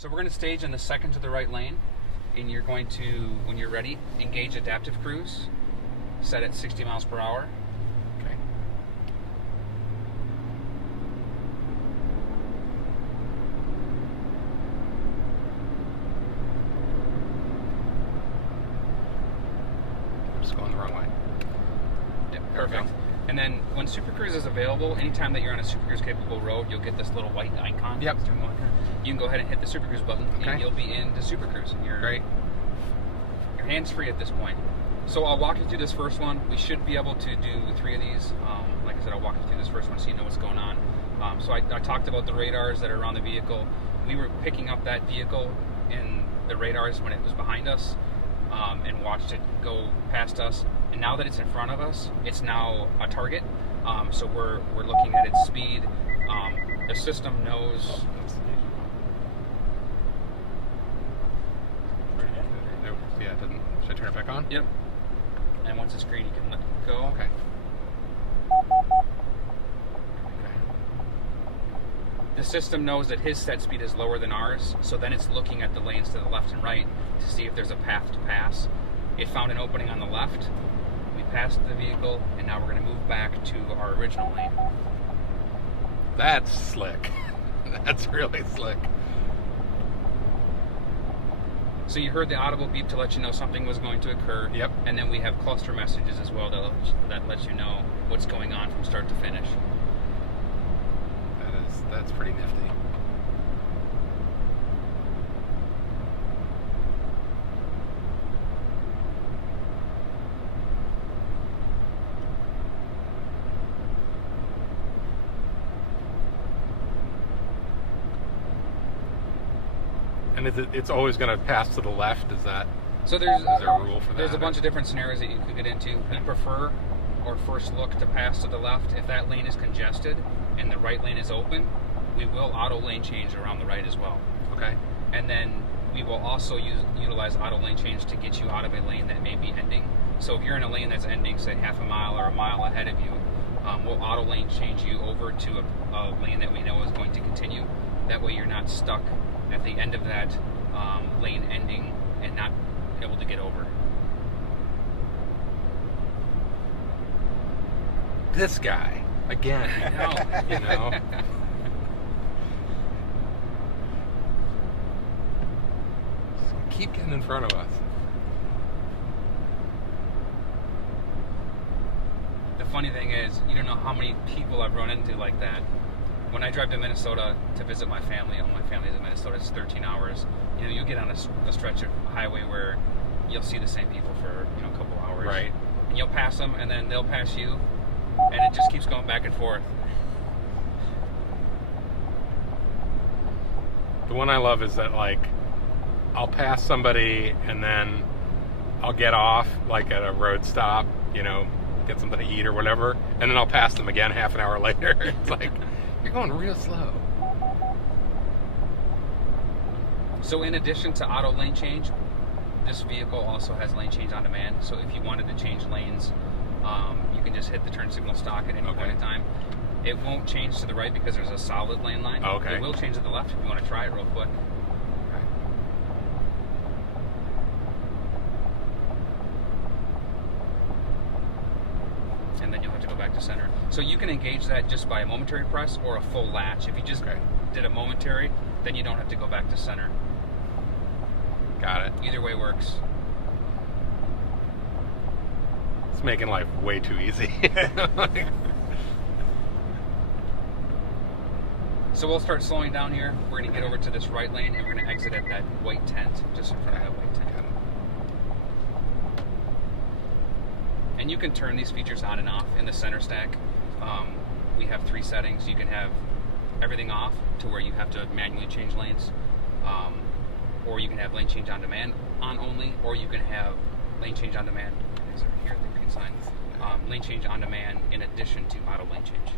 So we're going to stage in the second to the right lane, and you're going to, when you're ready, engage adaptive cruise, set at 60 miles per hour. Okay. I'm just going the wrong way. Yeah, perfect. And then when Super Cruise is available, anytime that you're on a Super Cruise capable road, you'll get this little white icon. Yep. You can go ahead and hit the Super Cruise button, Okay. and you'll be into Super Cruise. Great. You're hands-free at this point. So I'll walk you through this first one. We should be able to do 3 of these. Like I said, I'll walk you through this first one so you know what's going on. So I talked about the radars that are around the vehicle. We were picking up that vehicle in the radars when it was behind us, and watched it go past us. And now that it's in front of us, it's now a target. So we're looking at its speed. The system knows. Yeah, it didn't. Should I turn it back on? Yep. And once it's green, you can let it go. Okay. The system knows that his set speed is lower than ours, so then it's looking at the lanes to the left and right to see if there's a path to pass. It found an opening on the left. We passed the vehicle, and now we're going to move back to our original lane. That's slick. That's really slick. So you heard the audible beep to let you know something was going to occur. Yep. And then we have cluster messages as well that lets you know what's going on from start to finish. That's pretty nifty. And it's always going to pass to the left? Is that? So is there a rule for that? There's a bunch of different scenarios that you could get into. We prefer or first look to pass to the left. If that lane is congested and the right lane is open, we will auto lane change around the right as well. Okay. And then we will also utilize auto lane change to get you out of a lane that may be ending. So if you're in a lane that's ending, say half a mile or a mile ahead of you, we'll auto lane change you over to a lane that we know is going to continue. That way you're not stuck at the end of that lane ending and not able to get over. This guy again. I know. You know. Keep getting in front of us. The funny thing is, you don't know how many people I've run into like that. When I drive to Minnesota to visit my family, all my family's in Minnesota, it's 13 hours. You know, you get on a stretch of highway where you'll see the same people for, a couple hours. Right. And you'll pass them, and then they'll pass you, and it just keeps going back and forth. The one I love is that, like, I'll pass somebody and then I'll get off, like, at a road stop, get something to eat or whatever, and then I'll pass them again half an hour later. It's like, you're going real slow. So in addition to auto lane change, this vehicle also has lane change on demand. So if you wanted to change lanes, you can just hit the turn signal stock at any point in time. It won't change to the right because there's a solid lane line. Okay. It will change to the left if you want to try it real quick. And then you'll have to go back to center. So you can engage that just by a momentary press or a full latch. If you just did a momentary, then you don't have to go back to center. Got it. Either way works. It's making life way too easy. So we'll start slowing down here. We're going to get over to this right lane, and we're going to exit at that white tent, just in front of that white tent. And you can turn these features on and off in the center stack. We have 3 settings. You can have everything off to where you have to manually change lanes, or you can have lane change on demand on only, or you can have lane change on demand. Here, the green sign. Lane change on demand in addition to auto lane change.